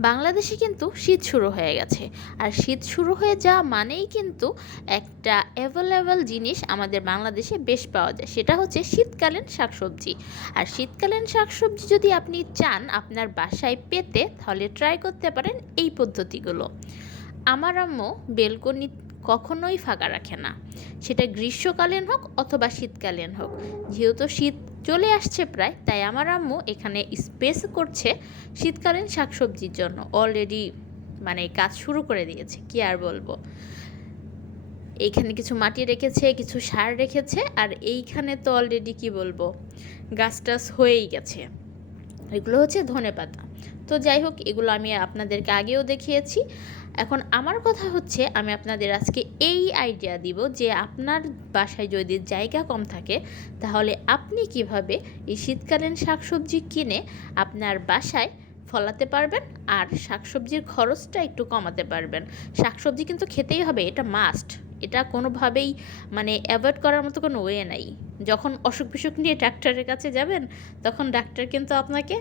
বাংলাদেশে কিন্তু শীত শুরু হয়ে গেছে। আর শীত শুরু হয়ে যাওয়া মানেই কিন্তু একটা অ্যাভেলেবল জিনিস আমাদের বাংলাদেশে বেশ পাওয়া যায়। সেটা হচ্ছে শীতকালীন শাকসবজি। আর শীতকালীন শাকসবজি যদি আপনি চান আপনার বাসায় পেতে, তাহলে ট্রাই করতে পারেন এই পদ্ধতিগুলো। আমার আম্মু বেলকনি কখনোই ফাঁকা রাখে না। সেটা গ্রীষ্মকালীন হোক অথবা শীতকালীন হোক। যেহেতু শীত চলে আসছে প্রায়, তাই আমার আম্মু এখানে স্পেস করছে শীতকালীন শাকসবজির জন্য। অলরেডি মানে কাজ শুরু করে দিয়েছে, কি আর বলব। এইখানে কিছু মাটি রেখেছে, কিছু সার রেখেছে, আর এইখানে তো অলরেডি কি বলব, গাছ টাছ হয়েই গেছে। এগুলো হচ্ছে ধনে পাতা তো যাই হোক, এগুলো আমি আপনাদেরকে আগেও দেখিয়েছি। এখন আমার কথা হচ্ছে, আমি আপনাদের আজকে এই আইডিয়া দিব যে আপনার বাসায় যদি জায়গা কম থাকে, তাহলে আপনি কীভাবে এই শীতকালীন শাকসবজি কিনে আপনার বাসায় ফলাতে পারবেন আর শাকসবজির খরচটা একটু কমাতে পারবেন। শাকসবজি কিন্তু খেতেই হবে, এটা মাস্ট এটা কোনোভাবেই মানে অ্যাভয়েড করার মতো কোনো ওয়ে নাই। যখন অসুখ বিসুখ নিয়ে ডাক্তারের কাছে যাবেন, তখন ডাক্তার কিন্তু আপনাকে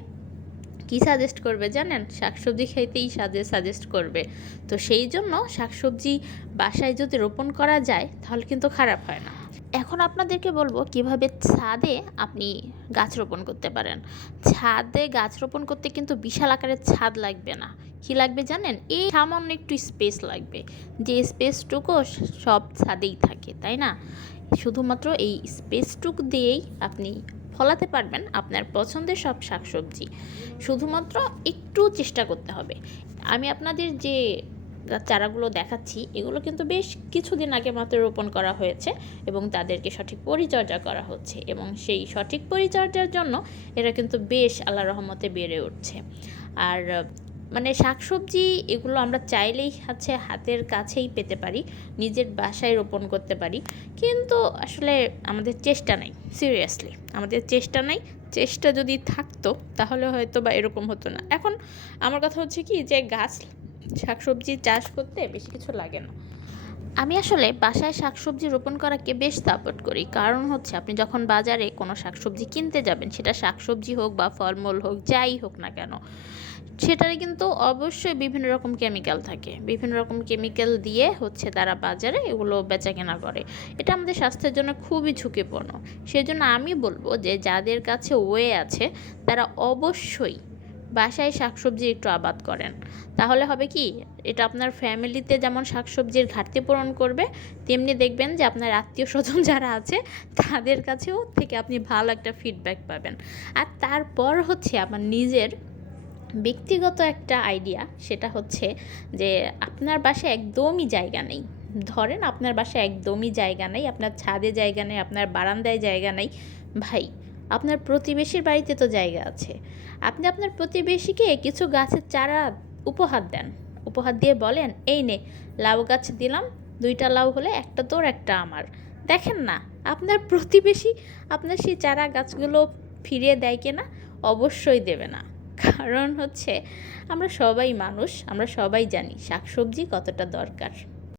কি সাজেস্ট করবে জানেন? শাকসবজি খাইতেই সাজে সাজেস্ট করবে। তো সেই জন্য শাকসবজি বাসায় যদি রোপণ করা যায়, তাহলে কিন্তু খারাপ হয় না। এখন আপনাদেরকে বলব কীভাবে ছাদে আপনি গাছ রোপণ করতে পারেন। ছাদে গাছ রোপণ করতে কিন্তু বিশাল আকারের ছাদ লাগবে না। কি লাগবে জানেন? এই সামান্য একটু স্পেস লাগবে। যে স্পেসটুকু সব ছাদেই থাকে, তাই না? শুধুমাত্র এই স্পেসটুক দিয়েই আপনি ফলাতে পারবেন আপনার পছন্দের সব শাকসবজি। শুধুমাত্র একটু চেষ্টা করতে হবে। আমি আপনাদের যে চারাগুলো দেখাচ্ছি, এগুলো কিন্তু বেশ কিছুদিন আগে মাত্র রোপণ করা হয়েছে এবং তাদেরকে সঠিক পরিচর্যা করা হচ্ছে এবং সেই সঠিক পরিচর্যার জন্য এরা কিন্তু বেশ আল্লাহ রহমতে বেড়ে উঠছে। আর মানে শাকসবজি এগুলো আমরা চাইলেই হচ্ছে হাতের কাছেই পেতে পারি, নিজের বাসায় রোপণ করতে পারি। কিন্তু আসলে আমাদের চেষ্টা নাই সিরিয়াসলি আমাদের চেষ্টা নাই, চেষ্টা যদি থাকতো তাহলে হয়তো বা এরকম হতো না। এখন আমার কথা হচ্ছে কি যে গাছ, শাকসবজি চাষ করতে বেশি কিছু লাগে না। আমি আসলে বাসায় শাকসবজি রোপণ করাকে বেশ সাপোর্ট করি। কারণ হচ্ছে আপনি যখন বাজারে কোনো শাকসবজি কিনতে যাবেন, সেটা শাকসবজি হোক বা ফলমূল হোক, যাই হোক না কেন সেটারে কিন্তু অবশ্যই বিভিন্ন রকম কেমিক্যাল থাকে। বিভিন্ন রকম কেমিক্যাল দিয়ে হচ্ছে তারা বাজারে এগুলো বেচা কেনা করে। এটা আমাদের স্বাস্থ্যের জন্য খুবই ঝুঁকিপূর্ণ। সেই জন্য আমি বলব যে, যাদের কাছে ওয়ে আছে, তারা অবশ্যই বাসায় শাকসবজি একটু আবাদ করেন। তাহলে হবে কি, এটা আপনার ফ্যামিলিতে যেমন শাকসবজির ঘাটতি পূরণ করবে, তেমনি দেখবেন যে আপনার আত্মীয় স্বজন যারা আছে, তাদের কাছেও থেকে আপনি ভালো একটা ফিডব্যাক পাবেন। আর তারপর হচ্ছে আমার নিজের ব্যক্তিগত একটা আইডিয়া সেটা হচ্ছে যে আপনার বাসায় একদমই জায়গা নেই। ধরেন আপনার বাসায় একদমই জায়গা নেই, আপনার ছাদে জায়গা নেই, আপনার বারান্দায় জায়গা নেই। ভাই আপনার প্রতিবেশীর বাড়িতে তো জায়গা আছে। আপনি আপনার প্রতিবেশীকে কিছু গাছের চারা উপহার দেন। উপহার দিয়ে বলেন, এই নে, লাউ গাছ দিলাম, দুইটা লাউ হলে একটা তোর, একটা আমার। দেখেন না, আপনার প্রতিবেশী আপনার সেই চারা গাছগুলো ফিরিয়ে দেয় কিনা অবশ্যই দেবে না। কারণ হচ্ছে, আমরা সবাই মানুষ, আমরা সবাই জানি শাকসবজি কতটা দরকার।